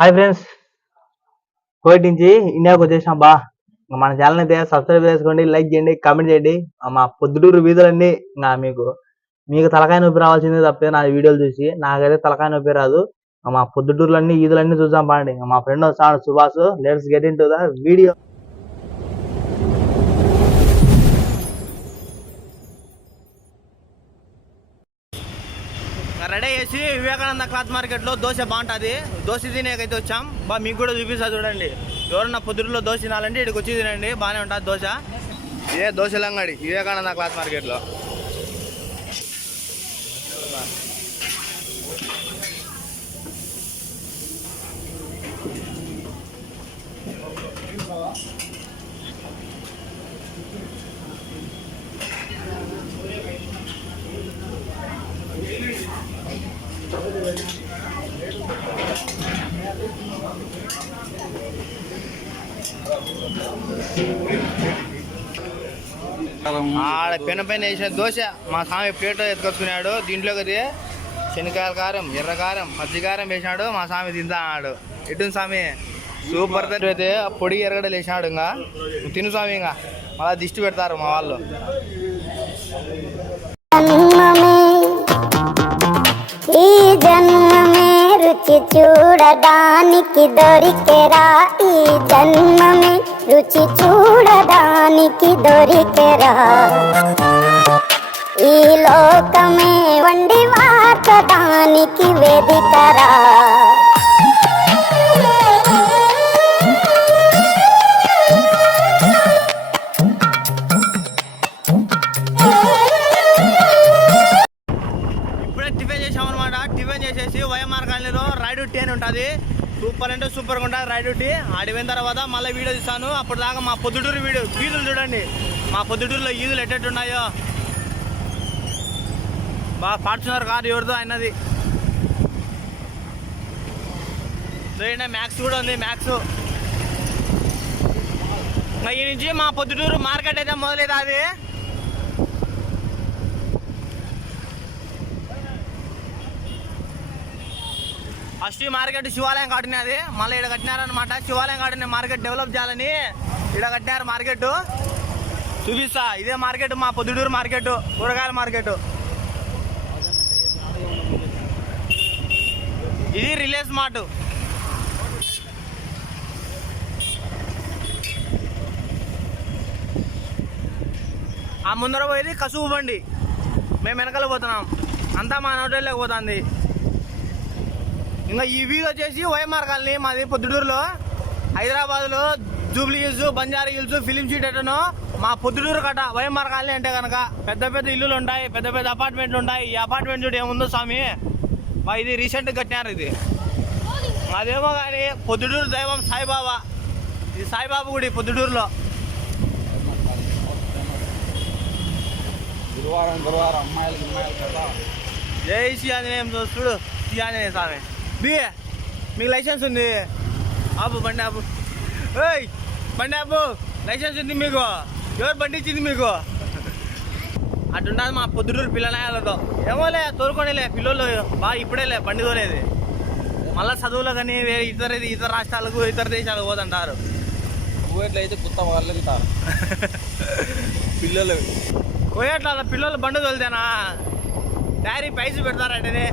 Hi friends Covid నుంచి ఇండియాకి వచ్చేసాం బా. ఇంకా మన ఛానల్ అయితే సబ్స్క్రైబ్ చేసుకోండి లైక్ చేయండి కామెంట్ చేయండి. మా పొద్దుటూరు వీధులన్నీ ఇంకా మీకు మీకు తలకాయ నొప్పి రావాల్సిందే తప్పే నా వీడియోలు చూసి. నాకైతే తలకాయ నొప్పి రాదు. మా పొద్దుటూరులన్నీ ఈదులన్నీ చూద్దాం పాండి మా ఫ్రెండ్ వస్తాడు Subhash let's get into the video ready చేసి వివేకానంద క్లాత్ మార్కెట్లో దోశ బాగుంటుంది. దోశ తినేకైతే వచ్చాం. బా మీకు కూడా చూపిస్తా చూడండి. ఎవరన్నా పొద్దురులో దోశ తినాలంటే ఇక్కడికి వచ్చి తినండి. బాగానే ఉంటుంది దోశ. ఏ దోశల అంగడి వివేకానంద క్లాత్ మార్కెట్లో. ఆడ పెన పైన వేసిన దోశ మా స్వామి ప్లేట్ ఎత్తుకొచ్చుకున్నాడు. దీంట్లోకి కది శనగకాయల కారం ఎర్ర కారం పచ్చి కారం వేసినాడు. మా స్వామి తిందా అన్నాడు. ఎటు స్వామి? సూపర్ అయితే పొడి ఎరగడలు వేసినాడు ఇంకా. తిను స్వామి ఇంకా. మళ్ళీ దిష్టి పెడతారు మా వాళ్ళు. రుచి చూడడానికి దొరికెరా ఈ జన్మమే. రుచి చూడడానికి దొరికెరా. ఈ లోకమే వండి వార్చడానికి వేదికరా. ఉంటుంది సూపర్ అంటే సూపర్గా ఉంటుంది రైడ్ టీ ఆడిపోయిన తర్వాత మళ్ళీ వీడియో తీస్తాను. అప్పుడు దాకా మా పొద్దుటూరు వీడియో ఈదులు చూడండి. మా పొద్దుటూరులో ఈదులు ఎట్టెట్టున్నాయో. బాగా ఫార్చునర్ కారు ఎవరిదో అయినది చూడండి మ్యాక్స్ కూడా ఉంది మ్యాక్స్ ఈ నుంచి మా పొద్దుటూరు మార్కెట్ అయితే మొదలైతే అది. ఫస్ట్ మార్కెట్ శివాలయం కట్టినది మళ్ళీ ఇక్కడ కట్టినారనమాట శివాలయం కట్టిన మార్కెట్ డెవలప్ చేయాలని ఇక్కడ కట్టినారు మార్కెట్. చూపిస్తా. ఇదే మార్కెట్ మా పొద్దుటూరు మార్కెట్ కూరగాయల మార్కెట్. ఇది రిలేస్ మార్ట్ ఆ ముందర పోయేది కసువు బండి. మేము వెనకాల పోతున్నాం. అంతా మా నోటల్లోకి పోతుంది. ఇంకా ఈ వీధి వచ్చేసి వైఎంఆర్ కాలనీ మాది పొద్దుటూరులో. హైదరాబాద్లో Jubilee hills Banjara hills film సీట్ అటను మా పొద్దుటూరు కట వైఎంఆర్ కాలనీ అంటే కనుక పెద్ద పెద్ద ఇల్లులు ఉంటాయి పెద్ద పెద్ద అపార్ట్మెంట్లు ఉంటాయి. ఈ అపార్ట్మెంట్ చూడు ఏముందో స్వామి? మా ఇది రీసెంట్గా కట్టినారు ఇది. అదేమో కానీ పొద్దుటూరు దైవం సాయిబాబా. ఇది సాయిబాబా గుడి పొద్దుటూరులో. గురువారం గురువారం అమ్మాయిలు జై శ్రీ ఆంజనేయం చూడు. శ్రీ ఆంజనేయ స్వామి. బి. మీకు లైసెన్స్ ఉంది. ఆపు బండి ఆపు. ఏయ్ బండి ఆపు. లైసెన్స్ ఉంది మీకు. ఎవరు బండి ఇచ్చింది మీకు? అటుండదు మా పొద్దుటూరు పిల్లనాయాలతో. ఏమోలే తోలుకోనిలే పిల్లలు బాగా ఇప్పుడేలే బండి తోలేది. మళ్ళా చదువులో కానీ వేరే ఇతర ఇతర రాష్ట్రాలకు ఇతర దేశాలకు పోతుంటారు అయితే కొత్త వాళ్ళు వెళ్తారు. పిల్లలు. పోయేట్లా పిల్లలు బండి తోలితేనా? డైరీ పైసలు పెడతారంటేనే.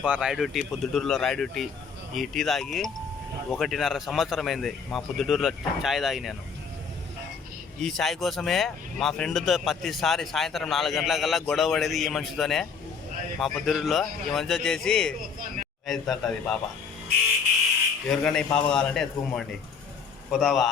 ఇదేపా రాయుడు టీ పొద్దుటూరులో రాయుడు టీ. ఈ టీ తాగి ఒకటిన్నర సంవత్సరం అయింది మా పొద్దుటూరులో చాయ్ తాగి నేను ఈ చాయ్ కోసమే మా ఫ్రెండ్తో ప్రతిసారి సాయంత్రం నాలుగు గంటలకల్లా గొడవ పడేది ఈ మనిషితోనే. మా పొద్దుటూరులో ఈ మనిషి వచ్చేసి ఎత్తుంటుంది పాప ఎవరికైనా ఈ పాప కావాలంటే ఎత్తుకోమండి పోతావా?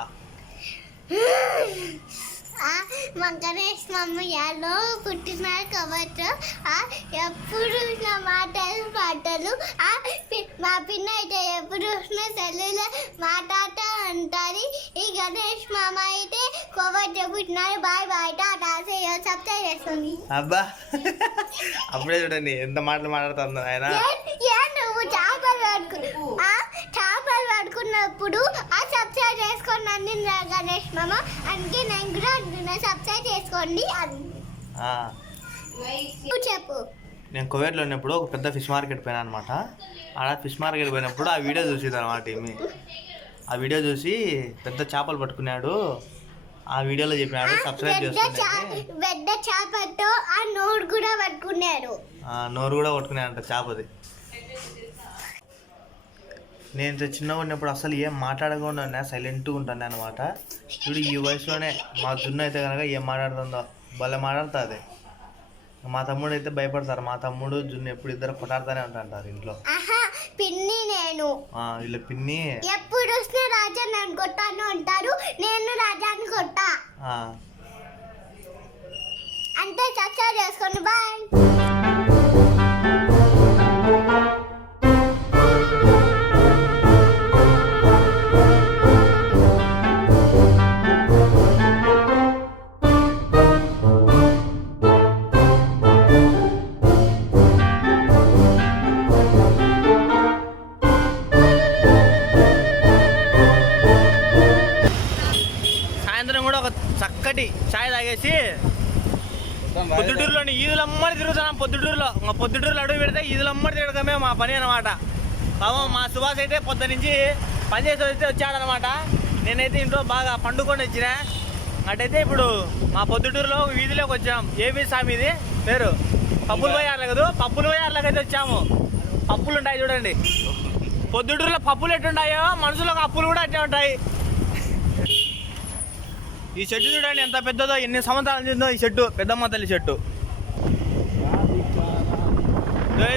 ఆ మా గణేష్ మమ్మయ్యలో పుట్టినారు కాబట్టి ఆ ఎప్పుడు చూసిన మాటలు పాటలు మా పిన్న అయితే ఎప్పుడు చూసిన సెల్లులో మాట్లాడుతూ ఉంటుంది ఈ గణేష్ మామ అయితే కోవట్ పుట్టినారు. బాయ్ బాయ్ టాటా సబ్స్క్రైబ్ చేసుకోండి అబ్బా. అప్పుడే చూడండి ఎంత మాటలు మాట్లాడుతుందో ఆయన. నువ్వు చేపలు పట్టుకు ఆ చేపలు పట్టుకున్నప్పుడు అని గణేష్ మామ? అందుకే నేను కూడా అంటున్నా సబ్స్క్రైబ్ చేసుకోండి నువ్వు చెప్పు. నేను కువైట్లో ఉన్నప్పుడు ఒక పెద్ద ఫిష్ మార్కెట్ పోయినా అనమాట ఆడ ఫిష్ మార్కెట్ పోయినప్పుడు ఆ వీడియో చూసేది అనమాట ఈమె ఆ వీడియో చూసి పెద్ద చేపలు పట్టుకున్నాడు. ఆ వీడియోలో చెప్పినాడు సబ్స్క్రైబ్ పెద్ద చా- చేసుకునేది పెద్ద చేపతో ఆ నోరు కూడా పట్టుకున్నాడు. ఆ, నోరు కూడా పట్టుకున్నాడంట చేపది. నేను చిన్నగా ఉన్నప్పుడు అసలు ఏం మాట్లాడకుండా ఉన్నా సైలెంట్గా ఉంటాను అనమాట ఇప్పుడు ఈ వయసులోనే మా జున్ను అయితే కనుక ఏం మాట్లాడుతుందో భలే మాట్లాడుతుంది. మా తమ్ముడు అయితే భయపడతారు. మా తమ్ముడు జున్ను ఎప్పుడు ఇద్దరు కొట్లాడుతూనే ఉంటారు ఇంట్లో. ఆహా పిన్ని నేను. వీళ్ళ పిన్ని. ఎప్పుడు వచ్చిన రాజా నన్ను కొట్టాను అంటారు నేను రాజాని కొట్టా. అంతే సబ్స్క్రైబ్ చేసుకోండి బాయ్. అంటే ఇదిలమ్మడి తిరగడమే మా పని అనమాట పాపం మా సుభాష్ అయితే పొద్దు నుంచి పని చేసి అయితే వచ్చాడనమాట నేనైతే ఇంట్లో బాగా పండుకొని వచ్చిన. అటైతే ఇప్పుడు మా పొద్దుటూరులో వీధిలోకి వచ్చాం. ఏబీ స్వామి ఇది పేరు. పప్పులు పోయార్ల కదా పప్పులు పోయార్లకి అయితే వచ్చాము. పప్పులు ఉంటాయి చూడండి. పొద్దుటూరులో పప్పులు ఎట్టుంటాయో మనుషులకు అప్పులు కూడా అట్టే ఉంటాయి. ఈ చెట్టు చూడండి ఎంత పెద్దదో ఎన్ని సంవత్సరాలు చూసిందో ఈ చెట్టు పెద్దమ్మ తల్లి చెట్టు.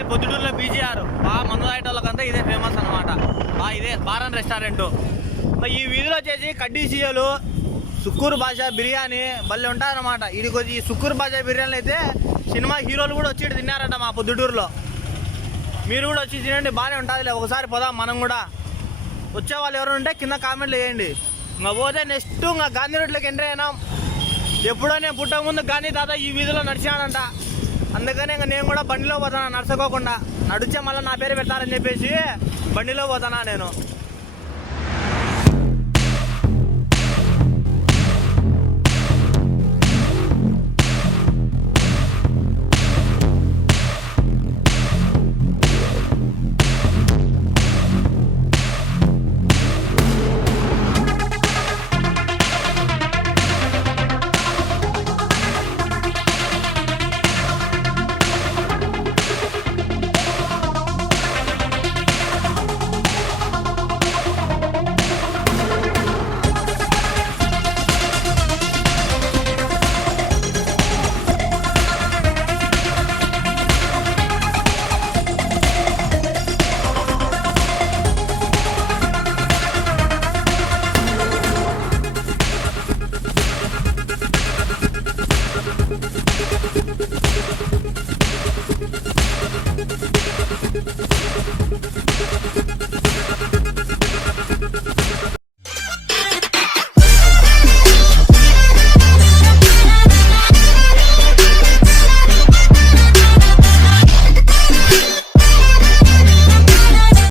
పొద్దుటూరులో బీజీఆర్ బాగా మందు తాగేటోళ్ళకంతా ఇదే ఫేమస్ అనమాట బా ఇదే బారన్ రెస్టారెంట్ ఈ వీధిలో వచ్చేసి కడ్డీ సీయలు సుక్కూరు భాష బిర్యానీ భలే ఉంటారన్నమాట ఇది కొద్ది ఈ సుక్కూరు భాష బిర్యానీలు అయితే సినిమా హీరోలు కూడా వచ్చి తిన్నారంట మా పొద్దుటూరులో. మీరు కూడా వచ్చి తినండి బాగానే ఉంటుందిలే. ఒకసారి పోదాం మనం కూడా. వచ్చే వాళ్ళు ఎవరు ఉంటే కింద కామెంట్లు వేయండి. ఇంకా పోతే నెక్స్ట్ ఇంకా గాంధీ రోడ్లోకి ఎంటర్ అయినాం. ఎప్పుడో నేను పుట్టక ముందు గాంధీ తాత ఈ వీధిలో నడిచానంట అందుకనే ఇంకా నేను కూడా బండిలో పోతాను నడుచుకోకుండా. నడిచే మళ్ళీ నా పేరు పెట్టాలని చెప్పేసి బండిలో పోతానా నేను.